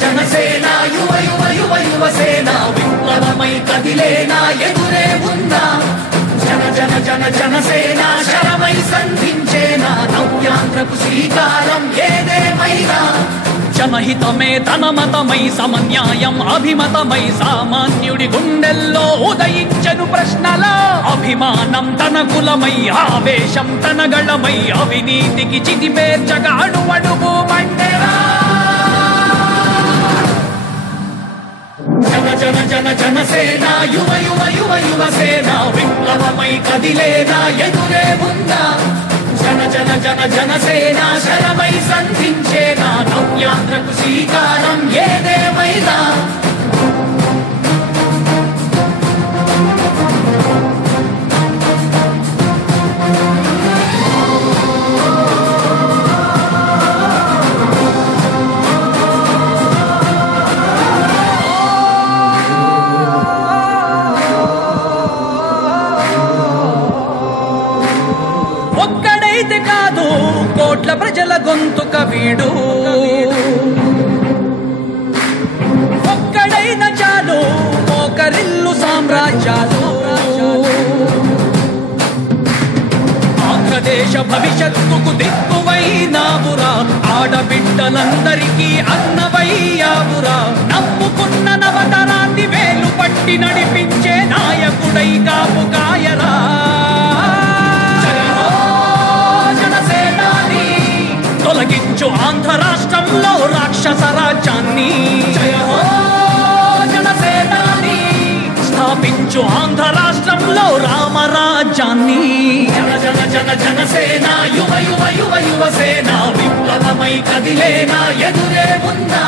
జనసేన యువ యువ యువ యువసేన విప్లవమై కదిలేనా ఎదురే ఉందా జన జన జన జనసేన శరమై సంధించేనా నవ్యాంధ్రకు శ్రీకారం ఏదేమైనా జనహితమే తన మతమై సమన్యాయం అభిమతమై సామాన్యుడి గుండెల్లో ఉదయించను ప్రశ్నల అభిమానం తన కులమై ఆవేశం తన గళమై అవినీతికి చితిపేర్చగా అడువడుగు మండెరా జన జన జన జనసేన యువ యువ యువ యువసేన విప్లవమై కదిలేనా ఎదురే ఉందా జన జన జన జనసేన శరమై సంధించేనా నవ్యాంధ్రకు శ్రీకారం ఏదేమైనా ఒక్కడైతే కాదు కోట్ల ప్రజల గొంతుక వీడు ఒక్కడైన చాలు మోకరిల్లు సామ్రాజ్యాలు ఆంధ్రదేశ భవిష్యత్తుకు దిక్కువైనావురా ఆడబిడ్డలందరికీ అన్నవయ్యావురా నమ్ముకున్న నవతరాన్ని వేలు పట్టి నడిపించే నాయకుడై కాపు కాయరా తొలగించు ఆంధ్ర రాష్ట్రంలో రాక్షస రాజ్యాన్ని జనసేనాని స్థాపించు ఆంధ్ర రాష్ట్రంలో రామరాజ్యాన్ని జన జన జన జనసేన యువ యువ యువ యువసేన విప్లవమై కదిలేనా ఎదురే ఉందా